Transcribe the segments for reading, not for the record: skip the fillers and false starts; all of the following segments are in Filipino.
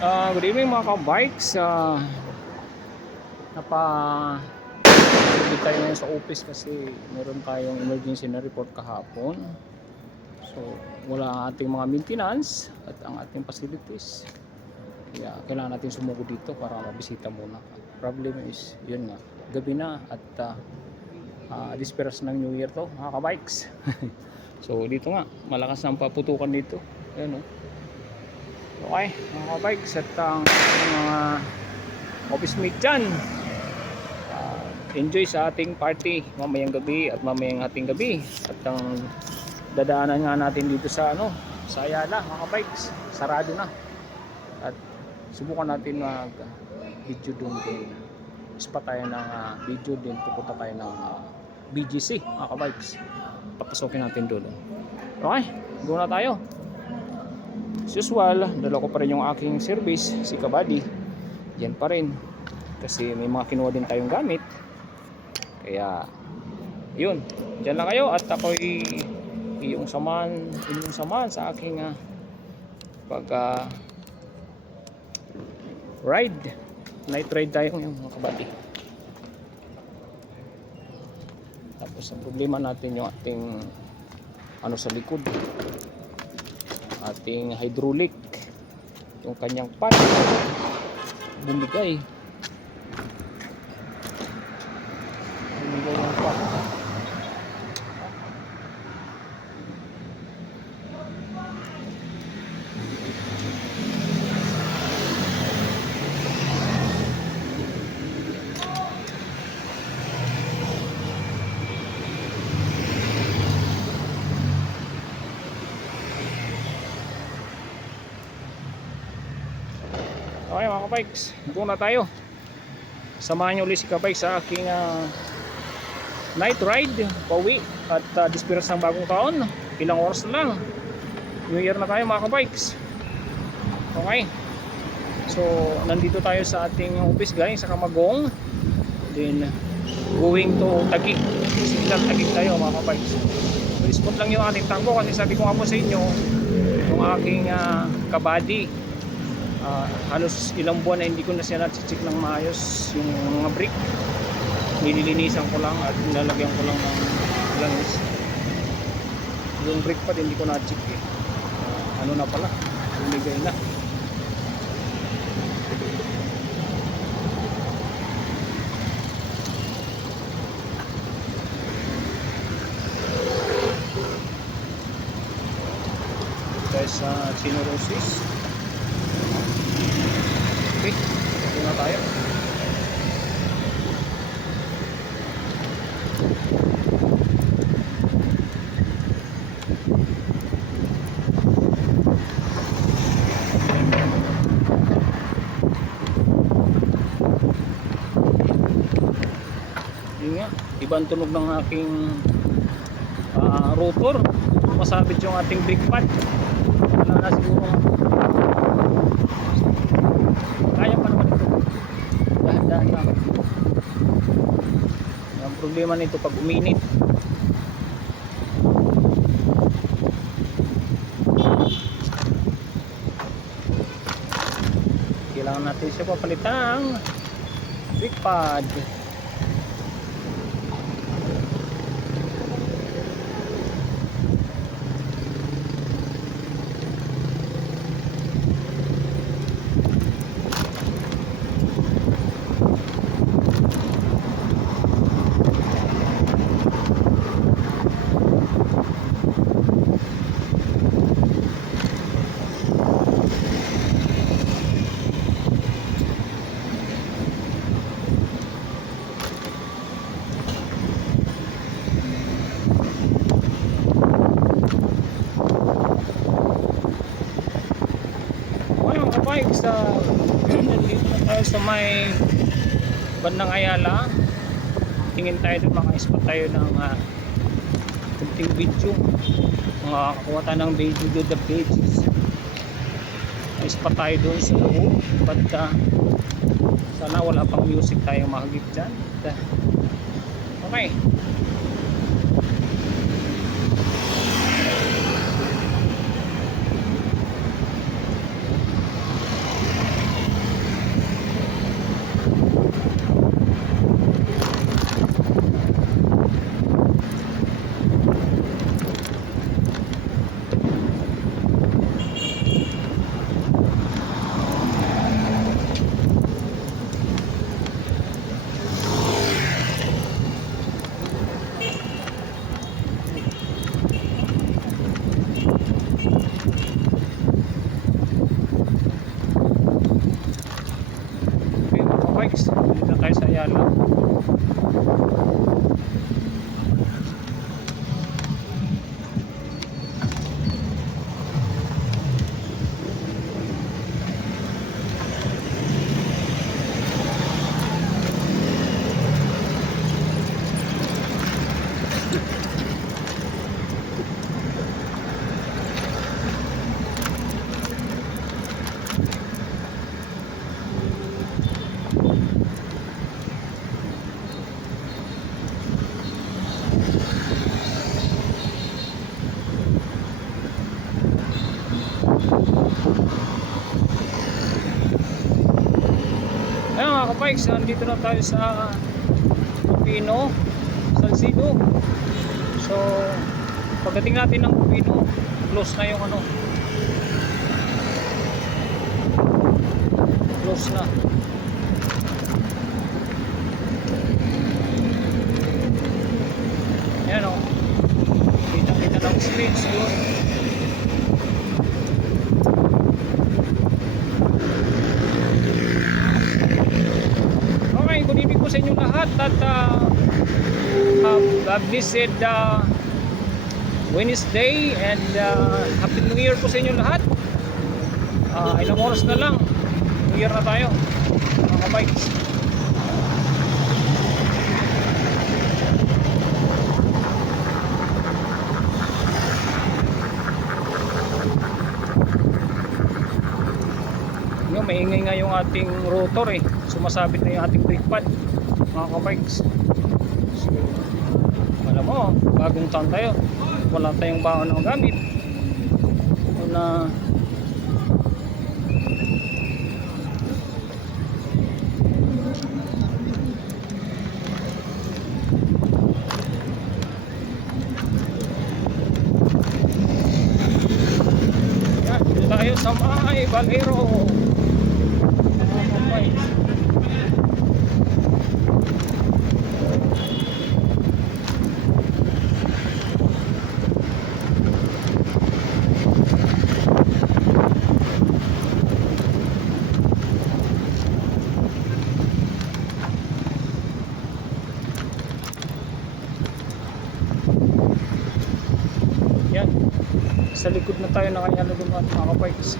Good evening mga ka-bikes. Napa Dito tayo ngayon sa office kasi meron tayong emergency na report kahapon. So wala ang ating mga maintenance at ang ating facilities. Kaya kailangan natin sumuko dito para mabisita muna. Problem is yun nga, gabi na at disperas ng New Year to mga ka-bikes. So dito nga malakas ang paputukan dito. Ayun, oh. Okay, mga bikes at ang mga office mate dyan, enjoy sa ating party mamayang gabi at mamayang hating gabi. At ang dadaanan nga natin dito sa sa Ayala mga bikes, sarado na. At subukan natin mag video doon din. Ispa tayo ng video din, pupunta tayo ng BGC mga bikes. Papasokin natin doon. Okay, go na tayo. As usual, dala ko pa rin yung aking service, si Kabady. Yan pa rin. Kasi may mga kinuha din tayong gamit. Kaya, yun. Diyan lang kayo at ako'y inyong samahan sa aking ride. Night ride tayo yung mga Kabady. Tapos ang problema natin yung ating sa likod. Ating hydraulic, yung kanyang pan bumigay yung pan. Okay mga kabikes, doon na tayo. Samahan nyo ulit si kabikes sa aking night ride pauwi at dispiras ng bagong taon. Ilang oras na lang, New Year na tayo mga kabikes. Okay, so nandito tayo sa ating office galing sa Camagong, then going to Taguig. Signal Taguig tayo mga kabikes. So spot lang yung ating tangko kasi sabi ko nga po sa inyo, yung aking Kabady, halos ilang buwan na hindi ko na siya na-check ng maayos yung mga brake. Nililinisan ko lang at nilalagyan ko lang ng langis. Yung brake pad hindi ko na-check eh. Na pala, lumigay na. Guys, sa Chinorosis. Okay, ito na tayo. Yun nga, ibang tunog ng aking rotor. Masabit yung ating brake pad. Wala na siguro. Kaya pa naman ito. Dahan-dahan lang. Ang problema nito pag uminit. Kailangan natin siya papalitang brake pad. Bikes, nandito na tayo sa may bandang Ayala. Tingin tayo doon, maka-spot tayo ng kunting video, makakakuha tayo ng video do the pages. Spot tayo doon sa loob, but sana wala pang music tayo makagip dyan. Okay, mga kabikes, nandito na tayo sa Pino, Salcido. So pagdating natin ng Pino, close na yung ano, close na. Yan o, kita ng streets yun. Okay, good evening po sa inyong lahat at blessed Wednesday and Happy New Year po sa inyong lahat. Ilang oras na lang New Year na tayo mga kabikes. Yung maingay nga yung ating rotor sumasabit na yung ating brake pad mga kabikes. So alam mo, bagong taon tayo, wala tayong baon ng gamit na yan, dito tayo sa may Valero mga kabikes. Yan, sa likod na tayo na kanya nagumaan mga kabikes.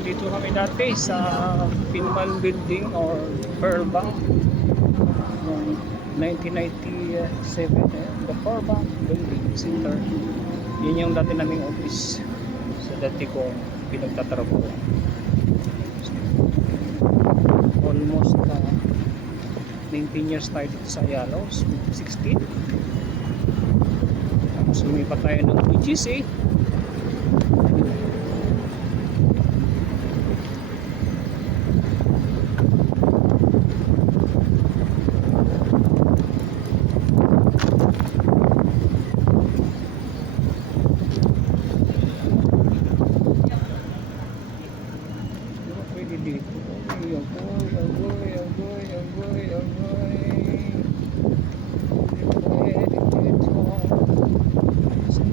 Dito kami dati sa Pinman Building or Pearl Bank noong 1997, the Pearl Bank Building Center. Yun yung dati naming office sa dati kong pinagtatrabaho. Almost 19 years tayo dito sa Ayala, 16. Tapos lumipat tayo ng UGC.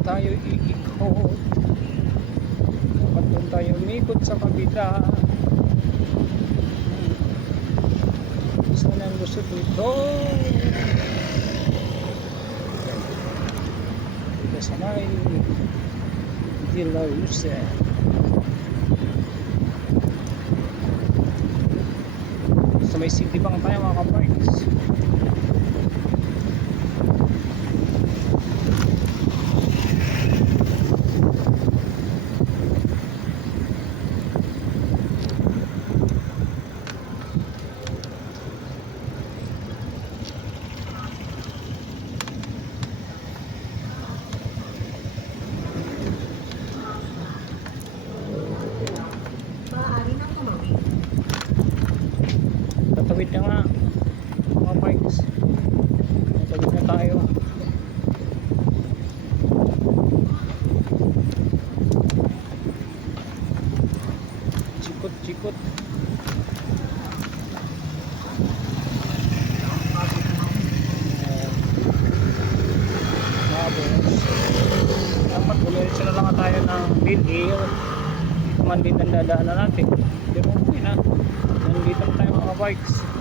Tayo iikot, dapat doon tayo umikot sa kabila. Saan ang gusto dito? Dito sa may Dilause. Sa may City Bank tayo mga kabikes. tayo. Chikot. Dapat umiritsa na lang tayo ng mid-air. Dito man din ang dadaanan natin. Pero okay na. Nandito na tayo mga bikes.